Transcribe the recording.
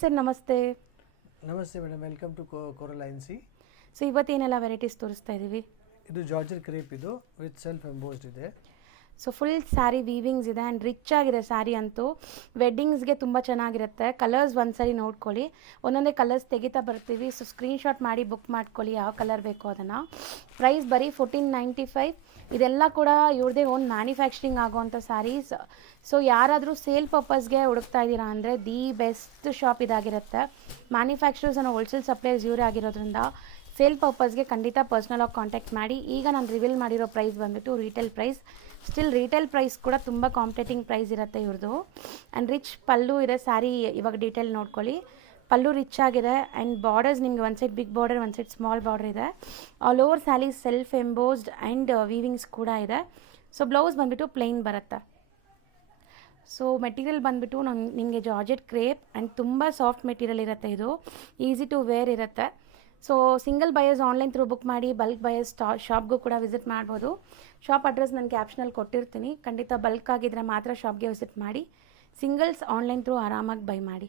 Sir ನಮಸ್ತೆ. ನಮಸ್ತೆ madam, welcome to ಕೊರಲೈನ್ ಸಿ. ಸೊ ಇವತ್ತೇನೆಲ್ಲ ವೆರೈಟೀಸ್ ತೋರಿಸ್ತಾ ಇದ್ದೀವಿ? ಇದು ಜಾರ್ಜೆಟ್ ಕ್ರೇಪ್, ಇದು ವಿತ್ ಸೆಲ್ಫ್ ಎಂಬೋಸ್ಡ್ ಇದೆ. ಸೊ ಫುಲ್ ಸ್ಯಾರಿ ವೀವಿಂಗ್ಸ್ ಇದೆ ಆ್ಯಂಡ್ ರಿಚ್ ಆಗಿದೆ ಸ್ಯಾರಿ ಅಂತೂ. ವೆಡ್ಡಿಂಗ್ಸ್ಗೆ ತುಂಬ ಚೆನ್ನಾಗಿರುತ್ತೆ. ಕಲರ್ಸ್ ಒಂದ್ಸರಿ ನೋಡ್ಕೊಳ್ಳಿ, ಒಂದೊಂದೇ ಕಲರ್ಸ್ ತೆಗಿತಾ ಬರ್ತೀವಿ. ಸೊ ಸ್ಕ್ರೀನ್ಶಾಟ್ ಮಾಡಿ ಬುಕ್ ಮಾಡ್ಕೊಳ್ಳಿ ಯಾವ ಕಲರ್ ಬೇಕೋ ಅದನ್ನು. ಪ್ರೈಸ್ ಬರೀ 1495. ಇದೆಲ್ಲ ಕೂಡ ಇವ್ರದೇ ಓನ್ ಮ್ಯಾನುಫ್ಯಾಕ್ಚರಿಂಗ್ ಆಗೋವಂಥ ಸ್ಯಾರೀಸ್. ಸೊ ಯಾರಾದರೂ ಸೇಲ್ ಪರ್ಪಸ್ಗೆ ಹುಡುಕ್ತಾ ಇದ್ದೀರಾ ಅಂದರೆ ದಿ ಬೆಸ್ಟ್ ಶಾಪ್ ಇದಾಗಿರುತ್ತೆ. ಮ್ಯಾನುಫ್ಯಾಕ್ಚರರ್ಸ್ ಅನ್ನೋ ಹೋಲ್ಸೇಲ್ ಸಪ್ಲೈಸ್ ಇವರೇ ಆಗಿರೋದ್ರಿಂದ ಸೇಲ್ ಪರ್ಪಸ್ಗೆ ಖಂಡಿತ ಪರ್ಸ್ನಲಾಗಿ ಕಾಂಟ್ಯಾಕ್ಟ್ ಮಾಡಿ. ಈಗ ನಾನು ರಿವೀಲ್ ಮಾಡಿರೋ ಪ್ರೈಸ್ ಬಂದುಬಿಟ್ಟು retail price. Still retail price ಕೂಡ ತುಂಬ ಕಾಂಪಿಟೇಟಿಂಗ್ ಪ್ರೈಸ್ ಇರುತ್ತೆ ಇವ್ರದ್ದು. ಆ್ಯಂಡ್ ರಿಚ್ ಪಲ್ಲು ಇದೆ. ಸ್ಯಾರಿ ಇವಾಗ ಡೀಟೇಲ್ ನೋಡ್ಕೊಳ್ಳಿ. ಪಲ್ಲು ರಿಚ್ ಆಗಿದೆ ಆ್ಯಂಡ್ ಬಾರ್ಡರ್ಸ್ ನಿಮಗೆ ಒಂದು ಸೈಡ್ ಬಿಗ್ ಬಾರ್ಡರ್, ಒಂದು ಸೈಡ್ ಸ್ಮಾಲ್ ಬಾರ್ಡರ್ ಇದೆ. All over sari self embossed and weavings ಕೂಡ ಇದೆ. ಸೊ ಬ್ಲೌಸ್ ಬಂದುಬಿಟ್ಟು ಪ್ಲೇನ್ ಬರುತ್ತೆ. ಸೊ ಮೆಟೀರಿಯಲ್ ಬಂದುಬಿಟ್ಟು ನಿಮಗೆ ಜಾರ್ಜೆಟ್ ಕ್ರೇಪ್ ಆ್ಯಂಡ್ ತುಂಬ ಸಾಫ್ಟ್ ಮೆಟೀರಿಯಲ್ ಇರುತ್ತೆ. ಇದು ಈಸಿ ಟು ವೇರ್ ಇರುತ್ತೆ. So single buyers online through book ಮಾಡಿ, ಬಲ್ಕ್ ಬಯರ್ಸ್ ಶಾಪ್ಗೂ ಕೂಡ ವಿಸಿಟ್ ಮಾಡ್ಬೋದು. ಶಾಪ್ ಅಡ್ರೆಸ್ ನಾನು ಕ್ಯಾಪ್ಷನಲ್ಲಿ ಕೊಟ್ಟಿರ್ತೀನಿ. ಖಂಡಿತ ಬಲ್ಕ್ ಆಗಿದ್ದರೆ ಮಾತ್ರ ಶಾಪ್ಗೆ ವಿಸಿಟ್ ಮಾಡಿ. ಸಿಂಗಲ್ಸ್ ಆನ್ಲೈನ್ ಥ್ರೂ ಆರಾಮಾಗಿ ಬೈ ಮಾಡಿ.